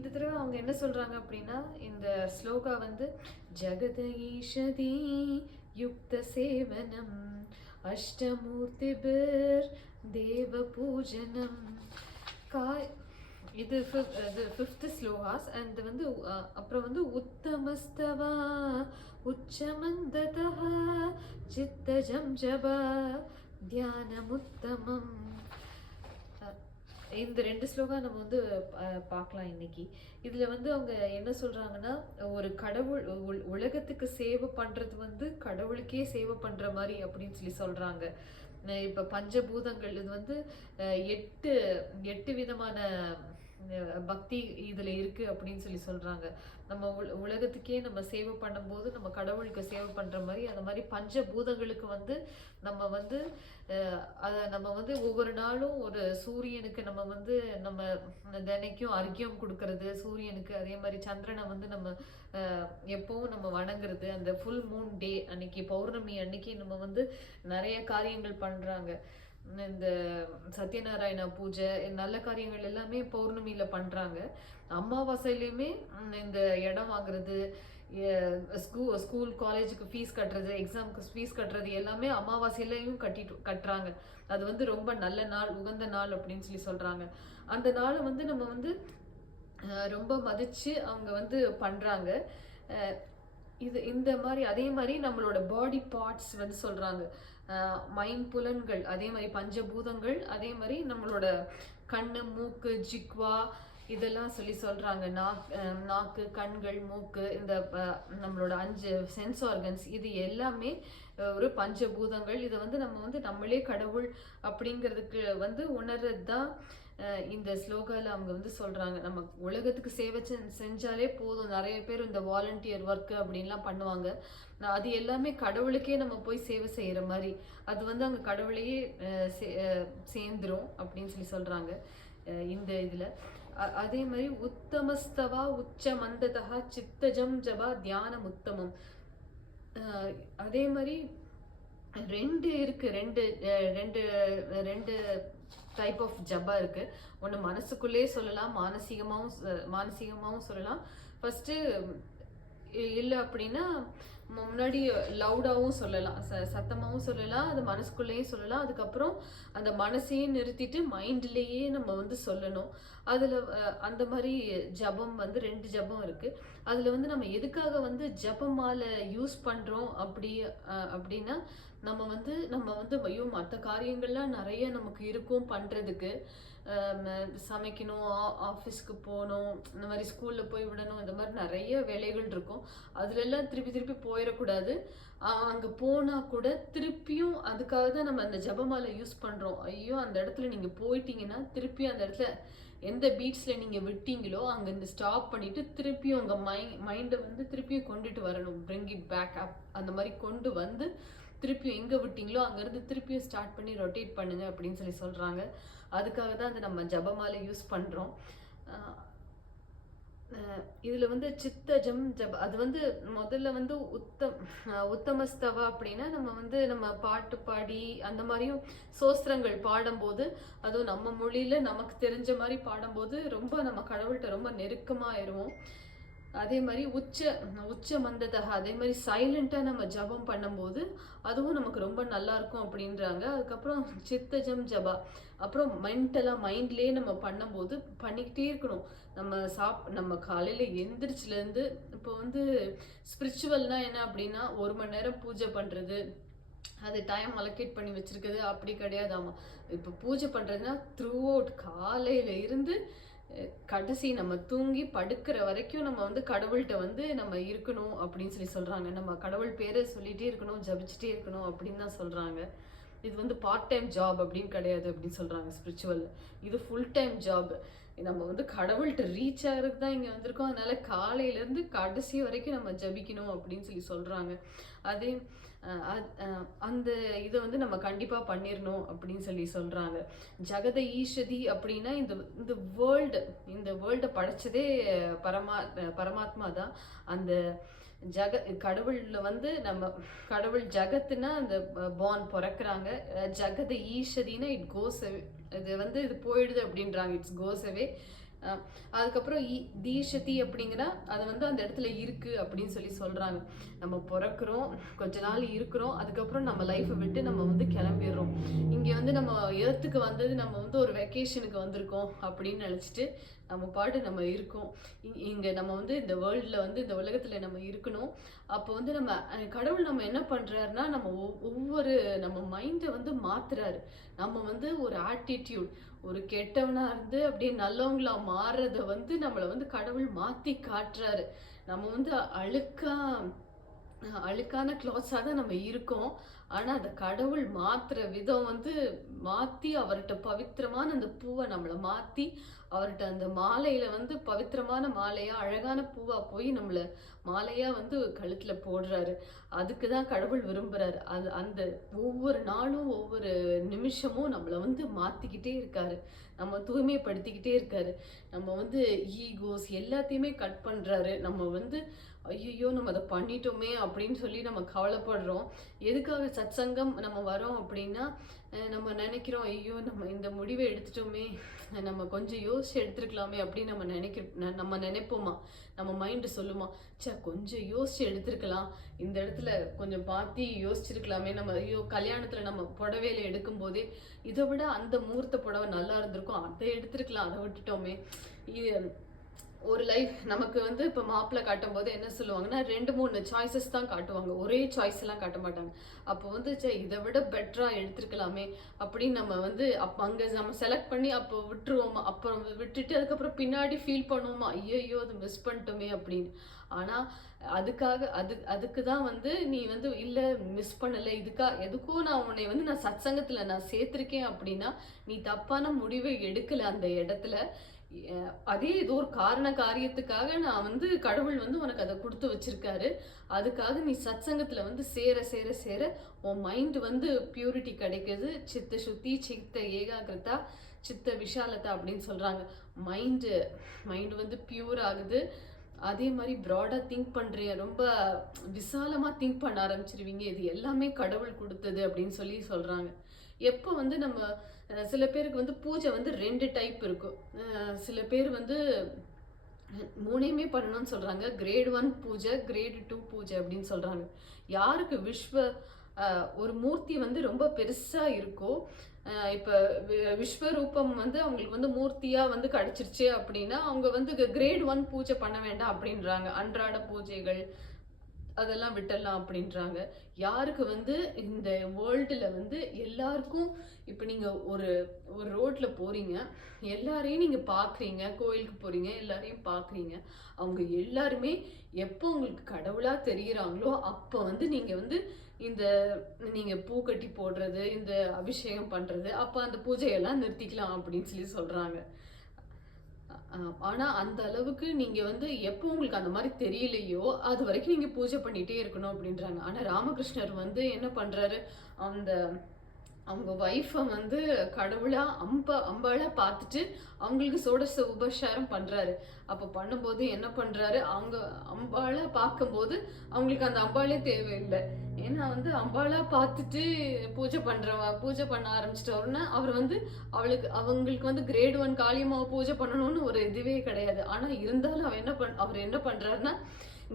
இந்த தடவை அவங்க என்ன சொல்றாங்க அப்படின்னா, இந்த ஸ்லோகா வந்து ஜெகத ஈஷதி யுக்த சேவனம் அஷ்டமூர்த்திபிர் தேவ பூஜனம் காய் இது ஃபிஃப்த் ஸ்லோகாஸ். அண்ட் வந்து அப்புறம் வந்து உத்தமஸ்தவா உச்சமந்ததா சித்தஜம் ஜபா தியானமுத்தமம். இந்த 2 ஸ்லோகா நம்ம வந்து பார்க்கலாம் இன்னைக்கு. இதுல வந்து அவங்க என்ன சொல்றாங்கன்னா, ஒரு கடவுள் உலகத்துக்கு சேவை பண்றது வந்து கடவுளுக்கே சேவை பண்ற மாதிரி அப்படின்னு சொல்லி சொல்றாங்க. இப்ப பஞ்சபூதங்கள் இது வந்து 8 விதமான பக்தி இதுல இருக்கு அப்படின்னு சொல்லி சொல்றாங்க. நம்ம உலகத்துக்கே நம்ம சேவை பண்ணும்போது நம்ம கடவுளுக்கு சேவை பண்ற மாதிரி அந்த மாதிரி பஞ்சபூதங்களுக்கு வந்து நம்ம வந்து அதை நம்ம வந்து ஒவ்வொரு நாளும் ஒரு சூரியனுக்கு நம்ம வந்து நம்ம தினைக்கும் அர்க்கியம் கொடுக்கறது சூரியனுக்கு, அதே மாதிரி சந்திரனை வந்து நம்ம எப்பவும் நம்ம வணங்குறது, அந்த ஃபுல் மூன் டே அன்னைக்கு பௌர்ணமி அன்னைக்கு நம்ம வந்து நிறைய காரியங்கள் பண்றாங்க. இந்த சத்யநாராயண பூஜை நல்ல காரியங்கள் எல்லாமே பௌர்ணமியில பண்றாங்க. அமாவாசையிலையுமே இந்த இடம் வாங்குறது, ஸ்கூல் காலேஜுக்கு ஃபீஸ் கட்டுறது, எக்ஸாமுக்கு ஃபீஸ் கட்டுறது எல்லாமே அமாவாசையிலையும் கட்டுறாங்க. அது வந்து ரொம்ப நல்ல நாள், உகந்த நாள் அப்படின்னு சொல்லி சொல்றாங்க. அந்த நாளை வந்து நம்ம வந்து ரொம்ப மதிச்சு அவங்க வந்து பண்றாங்க. இந்த மாதிரி அதே மாதிரி நம்மளோட பாடி பார்ட்ஸ் வந்து சொல்றாங்க. மைண்ட் புலன்கள், அதே மாதிரி பஞ்சபூதங்கள், அதே மாதிரி நம்மளோட கண்ணு மூக்கு ஜிக்வா இதெல்லாம் சொல்றாங்க. நாக்கு கண்கள் மூக்கு இந்த நம்மளோட 5 சென்ஸ் ஆர்கன்ஸ் இது எல்லாமே ஒரு பஞ்சபூதங்கள். இதை வந்து நம்ம வந்து நம்மளே கடவுள் அப்படிங்கிறதுக்கு வந்து உணர்றது தான் இந்த ஸ்லோகால அவங்க வந்து சொல்றாங்க. நம்ம உலகத்துக்கு சேவை செஞ்சாலே போதும். நிறைய பேர் இந்த வாலண்டியர் ஒர்க் அப்படின்லாம் பண்ணுவாங்க. அது எல்லாமே கடவுளுக்கே நம்ம போய் சேவை செய்யற மாதிரி அது வந்து அங்க கடவுளையே சேர்ந்துரும் அப்படின்னு சொல்லி சொல்றாங்க இந்த இதுல. அதே மாதிரி உத்தமஸ்தவா உச்ச மந்ததா சித்தஜம் ஜபா தியானம் உத்தமம். அதே மாதிரி 2 இருக்கு, 2 டைப் ஆஃப் ஜபா இருக்கு. ஒன்று மனசுக்குள்ளே சொல்லலாம், மானசீகமாகவும் சொல்லலாம். ஃபர்ஸ்ட் இல்லை அப்படின்னா முன்னாடி லவுடாகவும் சொல்லலாம், சத்தமாகவும் சொல்லலாம், அது மனசுக்குள்ளேயும் சொல்லலாம். அதுக்கப்புறம் அந்த மனசையும் நிறுத்திட்டு மைண்ட்லேயே நம்ம வந்து சொல்லணும். அதில் அந்த மாதிரி ஜபம் வந்து 2 ஜபம் இருக்குது. அதில் வந்து நம்ம எதுக்காக வந்து ஜபமாலை யூஸ் பண்ணுறோம் அப்படின்னா நம்ம வந்து ஐயோ மற்ற காரியங்கள்லாம் நிறைய நமக்கு இருக்கும் பண்ணுறதுக்கு. சமைக்கணும், ஆஃபீஸ்க்கு போகணும், இந்த மாதிரி ஸ்கூலில் போய் விடணும், இந்த மாதிரி நிறைய வேலைகள் இருக்கும். அதுலெல்லாம் திருப்பி போயிடக்கூடாது. அங்கே போனால் கூட திருப்பியும் அதுக்காக தான் நம்ம அந்த ஜபமாலை யூஸ் பண்ணுறோம். ஐயோ அந்த இடத்துல நீங்கள் போயிட்டீங்கன்னா திருப்பியும் அந்த இடத்துல எந்த பீட்ஸில் நீங்கள் விட்டீங்களோ அங்கேருந்து ஸ்டாப் பண்ணிவிட்டு திருப்பியும் உங்கள் மைண்டை வந்து திருப்பியும் கொண்டுட்டு வரணும். பிரிங் இட் பேக் அப். அந்த மாதிரி கொண்டு வந்து திருப்பியும் எங்கே விட்டீங்களோ அங்கேருந்து திருப்பியும் ஸ்டார்ட் பண்ணி ரொட்டேட் பண்ணுங்க அப்படின்னு சொல்லி சொல்கிறாங்க. அதுக்காக தான் அதை நம்ம ஜபமாலை யூஸ் பண்ணுறோம். இதில் வந்து சித்தஜம் ஜப அது வந்து முதல்ல வந்து உத்தமஸ்தவா அப்படின்னா நம்ம பாட்டு பாடி அந்த மாதிரியும் சோஸ்திரங்கள் பாடும்போது, அதுவும் நம்ம மொழியில் நமக்கு தெரிஞ்ச மாதிரி பாடும்போது ரொம்ப நம்ம கடவுள்கிட்ட ரொம்ப நெருக்கமாகிடுவோம். அதே மாதிரி உச்ச மந்ததா அதே மாதிரி சைலண்டாக நம்ம ஜபம் பண்ணும்போது அதுவும் நமக்கு ரொம்ப நல்லா இருக்கும் அப்படின்றாங்க. அதுக்கப்புறம் சித்தஜம் ஜபா அப்புறம் மைண்ட்லேயே நம்ம பண்ணும்போது பண்ணிக்கிட்டே இருக்கணும். நம்ம காலையில் எந்திரிச்சிலேருந்து இப்போ வந்து ஸ்பிரிச்சுவல்னா என்ன அப்படின்னா 1 மணி நேரம் பூஜை பண்ணுறது, அது டைம் அலோகேட் பண்ணி வச்சிருக்குது அப்படி கிடையாதாமா. இப்போ பூஜை பண்ணுறதுன்னா த்ரூ அவுட் காலையில் இருந்து கடைசி நம்ம தூங்கி படுக்கிற வரைக்கும் நம்ம வந்து கடவுள்கிட்ட வந்து நம்ம இருக்கணும் அப்படின்னு சொல்லி சொல்றாங்க. நம்ம கடவுள் பேரை சொல்லிட்டே இருக்கணும், ஜபிச்சுட்டே இருக்கணும் அப்படின்னு தான் சொல்றாங்க. இது வந்து பார்ட் டைம் ஜாப் அப்படின்னு கிடையாது அப்படின்னு சொல்றாங்க ஸ்பிரிச்சுவல். இது ஃபுல் டைம் ஜாப். நம்ம வந்து கடவுள்கிட்ட ரீச் ஆகிறதுக்கு தான் இங்கே வந்திருக்கோம். அதனால காலையிலேருந்து கடைசி வரைக்கும் நம்ம ஜபிக்கணும் அப்படின்னு சொல்லி சொல்றாங்க. அதே அந்த இதை வந்து நம்ம கண்டிப்பாக பண்ணிடணும் அப்படின்னு சொல்லி சொல்கிறாங்க. ஜெகத ஈஷதி அப்படின்னா இந்த வேர்ல்டை படைச்சதே பரமாத்மா தான். அந்த கடவுள்ல வந்து நம்ம கடவுள் ஜகத்துனா அந்த பிறக்கிறாங்க. ஜெகத ஈஷதினா இட் கோஸ், இது வந்து இது போயிடுது அப்படின்றாங்க. இட்ஸ் கோஸ் அவே. அதுக்கப்புறம் தீஷதி அப்படிங்கிற அது வந்து அந்த இடத்துல இருக்கு அப்படின்னு சொல்லி சொல்றாங்க. நம்ம பிறக்கிறோம், கொஞ்ச நாள் இருக்கிறோம், அதுக்கப்புறம் நம்ம லைஃப்பை விட்டு நம்ம வந்து கிளம்பிடுறோம். இங்க வந்து நம்ம எர்த்துக்கு வந்தது நம்ம வந்து ஒரு வெக்கேஷனுக்கு வந்திருக்கோம் அப்படின்னு நினைச்சிட்டு நம்ம பாட்டு நம்ம இருக்கோம். இங்க நம்ம வந்து இந்த வேர்ல்ட்ல வந்து இந்த உலகத்துல நம்ம இருக்கணும். அப்போ வந்து நம்ம கடவுள் நம்ம என்ன பண்றாருன்னா, நம்ம ஒவ்வொரு நம்ம மைண்டை வந்து மாத்துறாரு. நம்ம வந்து ஒரு ஆட்டிடியூட், ஒரு கெட்டவனா இருந்து அப்படியே நல்லவங்களா மாறுறத வந்து நம்மளை வந்து கடவுள் மாத்தி காட்டுறாரு. நம்ம வந்து அழுக்கான கிளாத்ஸாக தான் நம்ம இருக்கோம். ஆனா அந்த கடவுள் மாத்துற விதம் வந்து மாத்தி அவர்கிட்ட பவித்திரமான அந்த பூவை நம்மளை மாத்தி அவர்கிட்ட அந்த மாலையில வந்து பவித்திரமான மாலையா அழகான பூவா போய் நம்மள மாலையா வந்து கழுத்துல போடுறாரு. அதுக்குதான் கடவுள் விரும்புறாரு. அது அந்த ஒவ்வொரு நாளும் ஒவ்வொரு நிமிஷமும் நம்மள வந்து மாத்திக்கிட்டே இருக்காரு. நம்ம தூய்மைப்படுத்திக்கிட்டே இருக்காரு. நம்ம வந்து ஈகோஸ் எல்லாத்தையுமே கட் பண்றாரு. நம்ம வந்து ஐயோ நம்ம அதை பண்ணிட்டோமே அப்படின்னு சொல்லி நம்ம கவலைப்படுறோம். எதுக்காக சத்சங்கம் நம்ம வரோம் அப்படின்னா, நம்ம நினைக்கிறோம் ஐயோ நம்ம இந்த முடிவை எடுத்துட்டோமே, நம்ம கொஞ்சம் யோசிச்சு எடுத்துருக்கலாமே அப்படின்னு நம்ம நினைப்போமா. நம்ம மைண்டு சொல்லுமா, சே கொஞ்சம் யோசிச்சு எடுத்துருக்கலாம், இந்த இடத்துல கொஞ்சம் பார்த்து யோசிச்சிருக்கலாமே, நம்ம ஐயோ கல்யாணத்துல நம்ம புடவையில எடுக்கும் போதே இதை விட அந்த முகூர்த்த புடவை நல்லா இருந்திருக்கும், அதை எடுத்துருக்கலாம், அதை விட்டுட்டோமே. ஒரு லைஃப் நமக்கு வந்து இப்போ மாப்பிள்ளை காட்டும் போது என்ன சொல்லுவாங்கன்னா 2-3 சாய்ஸஸ் தான் காட்டுவாங்க, ஒரே சாய்ஸ் எல்லாம் காட்ட மாட்டாங்க. அப்போ வந்து இதை விட பெட்டரா எடுத்துருக்கலாமே அப்படின்னு நம்ம வந்து அப்போ அங்கே நம்ம செலக்ட் பண்ணி அப்போ விட்டுருவோமா. அப்புறம் விட்டுட்டு அதுக்கப்புறம் பின்னாடி ஃபீல் பண்ணுவோமா, ஐயோ அது மிஸ் பண்ணிட்டோமே அப்படின்னு. ஆனால் அதுக்கு தான் வந்து நீ வந்து இல்லை மிஸ் பண்ணலை, எதுக்கோ நான் உன்னை வந்து நான் சத்சங்கத்தில் நான் சேர்த்துருக்கேன் அப்படின்னா நீ தப்பான முடிவை எடுக்கலை அந்த இடத்துல. அதே ஏதோ ஒரு காரியத்துக்காக நான் வந்து கடவுள் வந்து உனக்கு அதை கொடுத்து வச்சிருக்காரு. அதுக்காக நீ சத்சங்கத்துல வந்து சேர சேர சேர உன் மைண்ட் வந்து பியூரிட்டி கிடைக்குது. சித்த சுத்தி, சித்த ஏகாகிரதா, சித்த விஷாலதா அப்படின்னு சொல்றாங்க. மைண்டு வந்து பியூர் ஆகுது. அதே மாதிரி ப்ராடா திங்க் பண்றீங்க, ரொம்ப விசாலமா திங்க் பண்ண ஆரம்பிச்சிருவீங்க. இது எல்லாமே கடவுள் கொடுத்தது அப்படின்னு சொல்லி சொல்றாங்க. எப்போ வந்து நம்ம சில பேருக்கு வந்து பூஜை வந்து 2 டைப் இருக்கும். சில பேர் வந்து 3யுமே பண்ணணும்னு சொல்றாங்க. கிரேட் 1 பூஜை, கிரேட் 2 பூஜை அப்படின்னு சொல்றாங்க. யாருக்கு ஒரு மூர்த்தி வந்து ரொம்ப பெருசா இருக்கோ, இப்போ விஸ்வரூபம் வந்து அவங்களுக்கு வந்து மூர்த்தியா வந்து கிடைச்சிருச்சு அப்படின்னா அவங்க வந்து கிரேட் 1 பூஜை பண்ண வேண்டாம் அப்படின்றாங்க. அன்றாட பூஜைகள் அதெல்லாம் விட்டுடலாம் அப்படின்றாங்க. யாருக்கு வந்து இந்த வேர்ல்டுல வந்து எல்லாருக்கும் இப்போ நீங்க ஒரு ரோட்ல போறீங்க, எல்லாரையும் நீங்க பாக்குறீங்க, கோயிலுக்கு போறீங்க, எல்லாரையும் பாக்குறீங்க. அவங்க எல்லாருமே எப்போ உங்களுக்கு கடவுளா தெரியுறாங்களோ அப்போ வந்து நீங்க வந்து நீங்க பூ கட்டி போடுறது, இந்த அபிஷேகம் பண்றது, அப்ப அந்த பூஜையெல்லாம் நிறுத்திக்கலாம் அப்படின்னு சொல்லி சொல்றாங்க. ஆனா அந்த அளவுக்கு நீங்க வந்து எப்போ உங்களுக்கு அந்த மாதிரி தெரியலையோ அது வரைக்கும் நீங்க பூஜை பண்ணிட்டே இருக்கணும் அப்படின்றாங்க. ஆனா ராமகிருஷ்ணர் வந்து என்ன பண்றாரு, அவங்க ஒய்ஃபை வந்து கடவுளா அம்பாளா பார்த்துட்டு அவங்களுக்கு சோடச உபசாரம் பண்றாரு. அப்போ பண்ணும்போது என்ன பண்றாரு, அவங்க அம்பாளா பார்க்கும்போது அவங்களுக்கு அந்த அம்பாளே தேவையில்லை. ஏன்னா வந்து அம்பாளா பார்த்துட்டு பூஜை பண்ண ஆரம்பிச்சிட்டோன்னா அவர் வந்து அவங்களுக்கு வந்து கிரேட் 1 காளியம்மாவை பூஜை பண்ணணும்னு ஒரு இதுவே கிடையாது. ஆனா இருந்தாலும் அவர் என்ன பண்றாருன்னா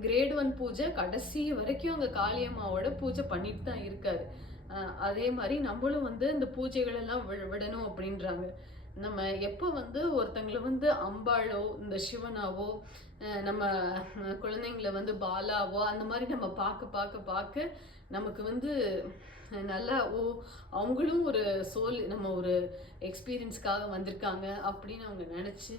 கிரேட் 1 பூஜை கடைசி வரைக்கும் அவங்க காளியம்மாவோட பூஜை பண்ணிட்டு தான் இருக்காரு. அதே மாதிரி நம்மளும் வந்து இந்த பூஜைகள் எல்லாம் விடணும் அப்படின்றாங்க. நம்ம எப்போ வந்து ஒருத்தங்களை வந்து அம்பாளோ இந்த சிவனாவோ நம்ம குழந்தைங்களை வந்து பாலாவோ அந்த மாதிரி நம்ம பார்க்க நமக்கு வந்து நல்லா அவங்களும் ஒரு நம்ம ஒரு எக்ஸ்பீரியன்ஸ்க்காக வந்திருக்காங்க அப்படின்னு அவங்க நினச்சி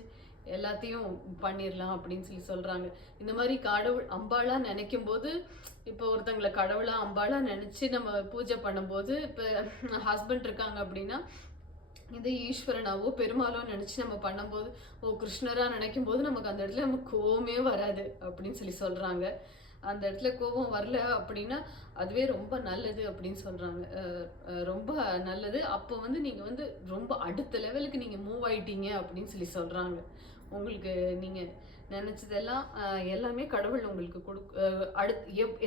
எல்லாத்தையும் பண்ணிடலாம் அப்படின்னு சொல்லி சொல்றாங்க. இந்த மாதிரி கடவுள் அம்பாளா நினைக்கும் போது, இப்போ ஒருத்தங்களை கடவுளா அம்பாளா நினைச்சு நம்ம பூஜை பண்ணும்போது, இப்போ ஹஸ்பண்ட் இருக்காங்க அப்படின்னா இது ஈஸ்வரனாவோ பெருமாளோ நினைச்சு நம்ம பண்ணும்போது, கிருஷ்ணரா நினைக்கும் போது நமக்கு அந்த இடத்துல நமக்கு கோவமே வராது அப்படின்னு சொல்லி சொல்றாங்க. அந்த இடத்துல கோபம் வரல அப்படின்னா அதுவே ரொம்ப நல்லது அப்படின்னு சொல்றாங்க. ரொம்ப நல்லது. அப்போ வந்து நீங்க வந்து ரொம்ப அடுத்த லெவலுக்கு நீங்க மூவ் ஆயிட்டீங்க அப்படின்னு சொல்லி சொல்றாங்க. உங்களுக்கு நீங்க நினைச்சதெல்லாம் எல்லாமே கடவுள் உங்களுக்கு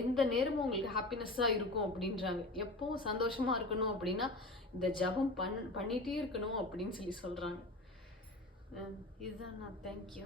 எந்த நேரமும் உங்களுக்கு ஹாப்பினஸ்ஸா இருக்கும் அப்படின்றாங்க. எப்பவும் சந்தோஷமா இருக்கணும் அப்படின்னா இந்த ஜபம் பண்ணிட்டே இருக்கணும் அப்படின்னு சொல்லி சொல்றாங்க. இதுதான் நான் தேங்க்யூ.